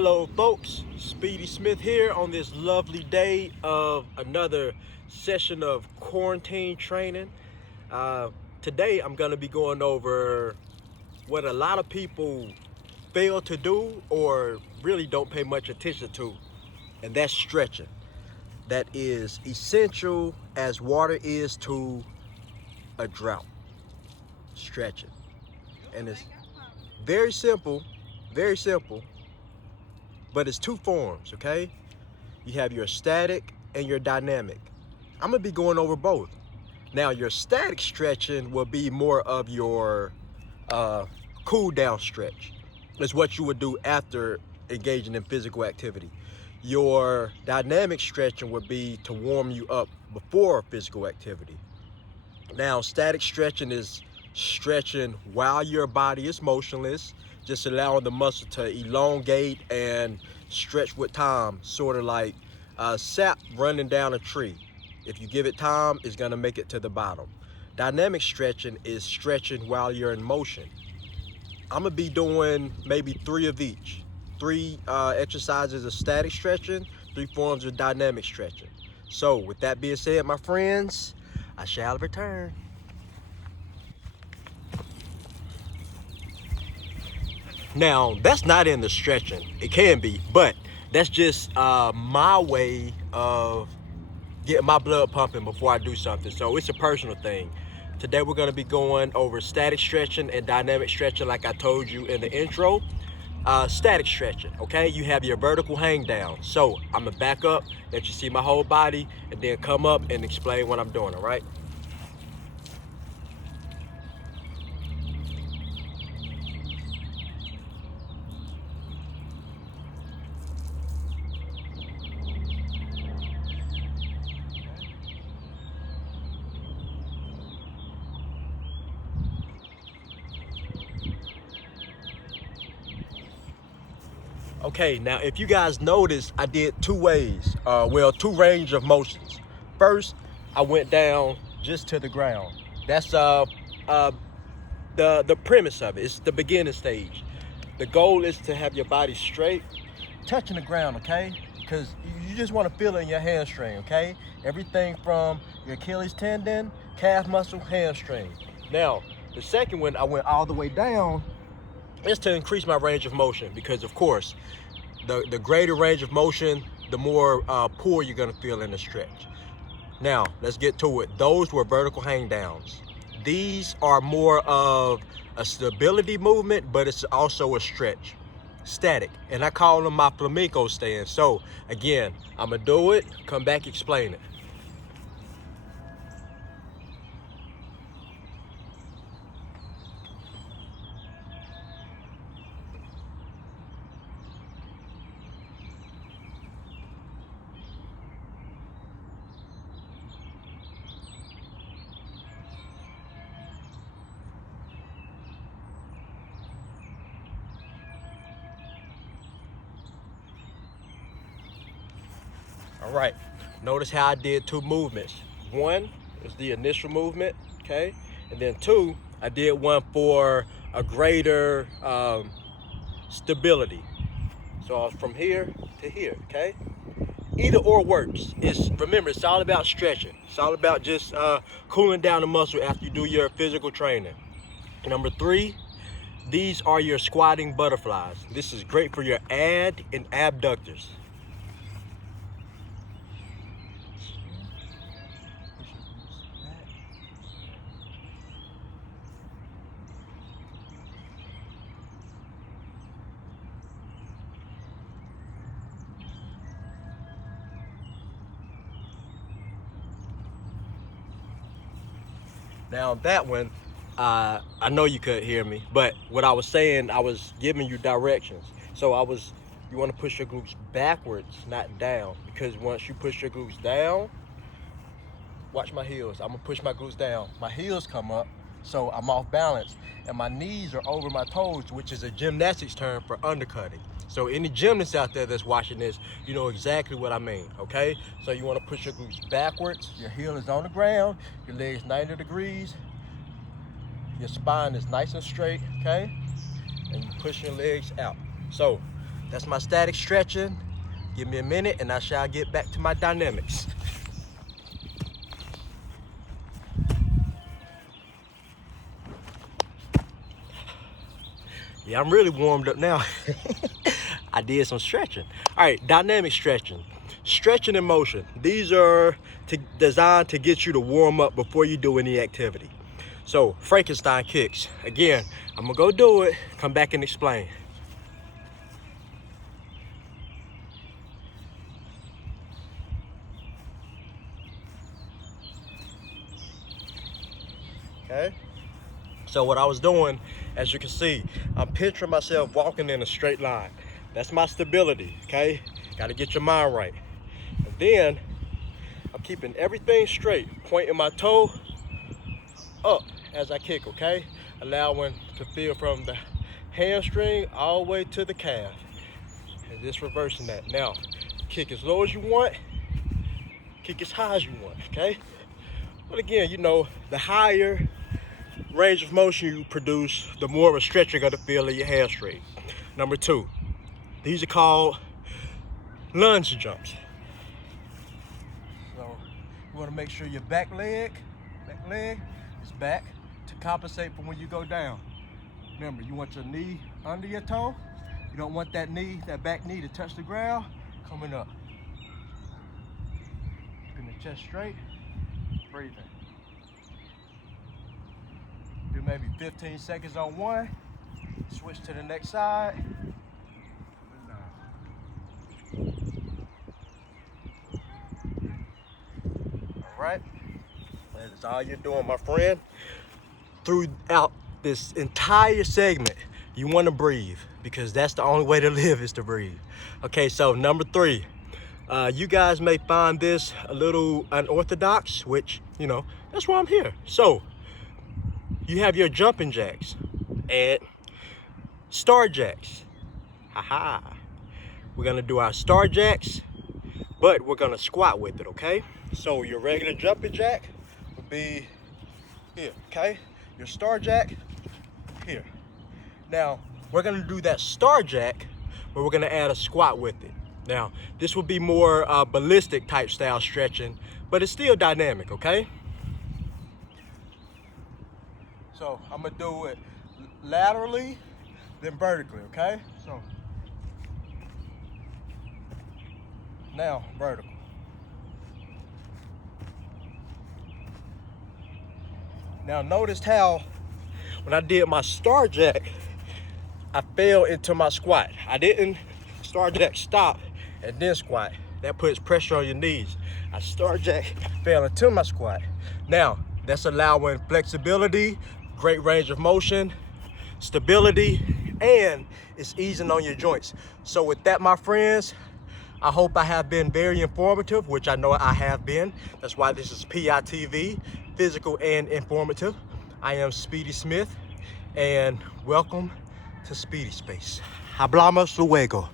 Hello folks, Speedy Smith here on this lovely day of another session of quarantine training. Today I'm going to be going over what a lot of people fail to do or really don't pay much attention to, and that's stretching. That is essential as water is to a drought. Stretching. And it's very simple, very simple. But it's two forms, okay? You have your static and your dynamic. I'm gonna be going over both. Now, your static stretching will be more of your cool down stretch. It's what you would do after engaging in physical activity. Your dynamic stretching would be to warm you up before physical activity. Now, static stretching is stretching while your body is motionless, just allowing the muscle to elongate and stretch with time, sort of like sap running down a tree. If you give it time, it's gonna make it to the bottom. Dynamic stretching is stretching while you're in motion. I'm gonna be doing maybe 3 of each. 3 exercises of static stretching, 3 forms of dynamic stretching. So with that being said, my friends, I shall return. Now, that's not in the stretching. It can be, but that's just my way of getting my blood pumping before I do something. So it's a personal thing. Today we're gonna be going over static stretching and dynamic stretching like I told you in the intro. Static stretching, okay? You have your vertical hang down. So I'm gonna back up, let you see my whole body, and then come up and explain what I'm doing, all right? Okay, now if you guys notice, I did 2 ways, 2 range of motions. First, I went down just to the ground. That's the premise of it. It's the beginning stage. The goal is to have your body straight, touching the ground, okay? Because you just want to feel it in your hamstring, okay? Everything from your Achilles tendon, calf muscle, hamstring. Now, the second one, I went all the way down, is to increase my range of motion because, of course, the greater range of motion, the more pull you're gonna feel in the stretch. Now, let's get to it. Those were vertical hang downs. These are more of a stability movement, but it's also a stretch. Static, and I call them my flamenco stands. So again, I'm gonna do it, come back, explain it. All right, notice how I did 2 movements. One is the initial movement, okay? And then 2, I did one for a greater stability. So I was from here to here, okay? Either or works. Remember, it's all about stretching. It's all about just cooling down the muscle after you do your physical training. Number 3, these are your squatting butterflies. This is great for your ad and abductors. Now that one, I know you couldn't hear me, but what I was saying, I was giving you directions. So you want to push your glutes backwards, not down, because once you push your glutes down, watch my heels. I'm gonna push my glutes down. My heels come up, so I'm off balance, and my knees are over my toes, which is a gymnastics term for undercutting. So any gymnasts out there that's watching this, you know exactly what I mean, okay? So you wanna push your glutes backwards, your heel is on the ground, your legs 90 degrees, your spine is nice and straight, okay? And you push your legs out. So That's my static stretching. Give me a minute and I shall get back to my dynamics. Yeah, I'm really warmed up now. I did some stretching. All right, dynamic stretching. Stretching in motion. These are designed to get you to warm up before you do any activity. So, Frankenstein kicks. Again, I'm gonna go do it, come back and explain. Okay? So what I was doing, as you can see, I'm picturing myself walking in a straight line. That's my stability, okay? Gotta get your mind right. And then, I'm keeping everything straight, pointing my toe up as I kick, okay? Allowing to feel from the hamstring all the way to the calf. And just reversing that. Now, kick as low as you want, kick as high as you want, okay? But again, you know, the higher range of motion you produce, the more of a stretch you're gonna feel in your hamstring. Number 2, these are called lunge jumps. So you wanna make sure your back leg is back to compensate for when you go down. Remember, you want your knee under your toe. You don't want that back knee to touch the ground coming up. Keeping the chest straight, breathing. Do maybe 15 seconds on one, switch to the next side. All right, that is all you're doing, my friend. Throughout this entire segment, you want to breathe, because that's the only way to live, is to breathe. Okay, so number 3, you guys may find this a little unorthodox, which, you know, that's why I'm here. So you have your jumping jacks and star jacks. Haha. We're gonna do our star jacks, but we're gonna squat with it, okay? So your regular jumping jack would be here, okay? Your star jack, here. Now, we're gonna do that star jack, but we're gonna add a squat with it. Now, this will be more ballistic type style stretching, but it's still dynamic, okay? So I'm gonna do it laterally, then vertically, okay? So now vertical. Now notice how when I did my star jack, I fell into my squat. I didn't star jack stop and then squat. That puts pressure on your knees. I star jack, fell into my squat. Now that's allowing flexibility, great range of motion, stability, and it's easing on your joints. So with that, my friends, I hope I have been very informative, which I know I have been. That's why this is PITV, physical and informative. I am Speedy Smith, and welcome to Speedy Space. Hablamos luego.